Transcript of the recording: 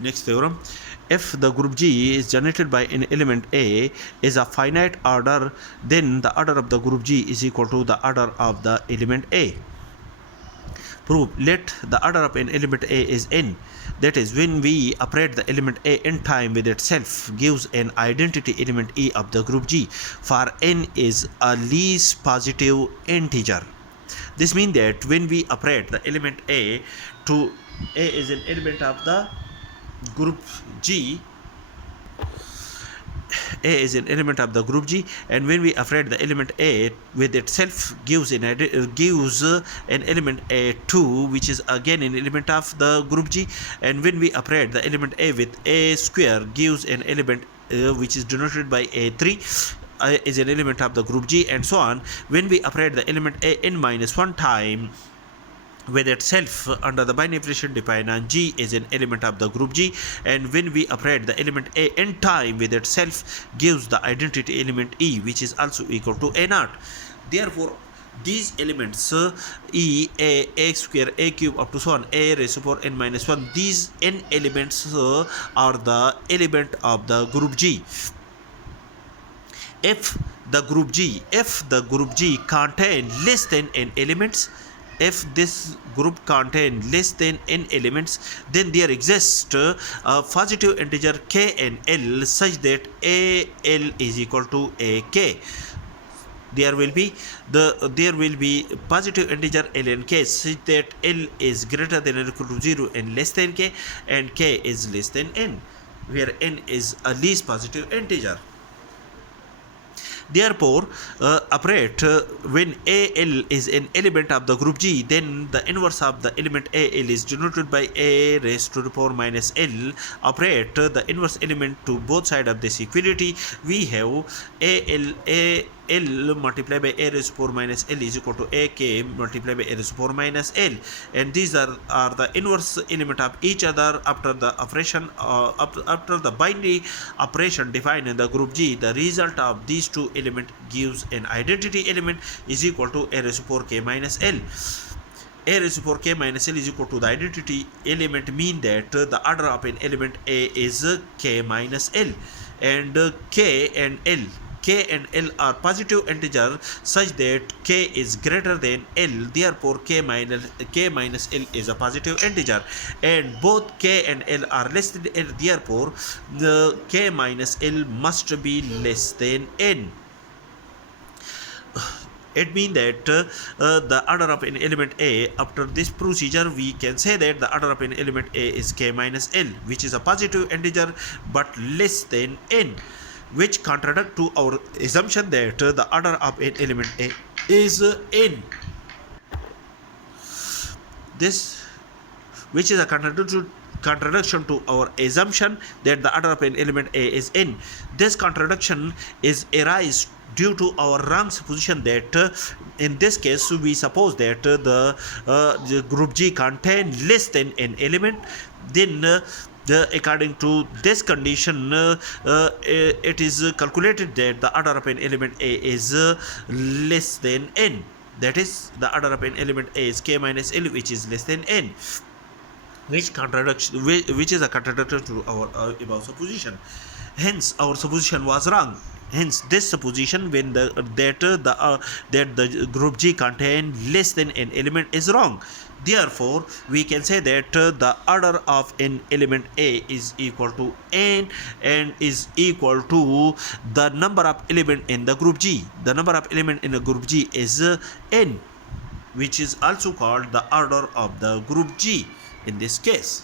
Next theorem: if the group G is generated by an element A is a finite order, then the order of the group G is equal to the order of the element A. Prove: let the order of an element A is n. That is, when we operate the element A in time with itself gives an identity element E of the group G, for n is a least positive integer. This means that when we operate the element A to A is an element of the group G, A is an element of the group G, and when we operate the element A with itself gives an element A2, which is again an element of the group G, and when we operate the element A with A square gives an element which is denoted by A3, is an element of the group G, and so on. When we operate the element A n minus 1 time with itself under the binary operation dependent on G is an element of the group G, and when we operate the element A n time with itself gives the identity element E, which is also equal to A naught. Therefore, these elements E, A square, A cube up to so on, A raised to power n minus 1, these n elements are the element of the group G. If the group G contain less than n elements, if this group contain less than n elements, then there exists a positive integer k and l such that AL is equal to AK. There will be positive integer L and K such that L is greater than or equal to 0 and less than K, and K is less than N, where N is a least positive integer. Therefore, operate when AL is an element of the group G, then the inverse of the element AL is denoted by A raised to the power minus L. Operate the inverse element to both sides of this equality. We have AL multiplied by A raised to power minus L is equal to AK multiplied by A raised to power minus L, and these are the inverse element of each other after the operation after the binary operation defined in the group G. The result of these two elements gives an identity element is equal to A raised to power K minus L. A raised to power K minus L is equal to the identity element, mean that the order of an element A is K minus L, and K and L are positive integers such that K is greater than L. Therefore, K minus L is a positive integer, and both K and L are less than L. Therefore, the K minus L must be less than N. It means that the order of an element A, after this procedure, we can say that the order of an element A is K minus L, which is a positive integer but less than N, which contradict to our assumption that the order of an element A is N. This, which is a contradiction to our assumption that the order of an element A is N. This contradiction is arise due to our wrong supposition that in this case we suppose that the group G contain less than an element. Then according to this condition, it is calculated that the order of an element A is less than N. That is, the order of an element A is K minus L, which is less than N, which is a contradiction to our above supposition. Hence, our supposition was wrong. Hence, this supposition when that the group G contain less than an element is wrong. Therefore, we can say that the order of an element A is equal to N and is equal to the number of element in the group G. The number of element in the group G is N, which is also called the order of the group G in this case.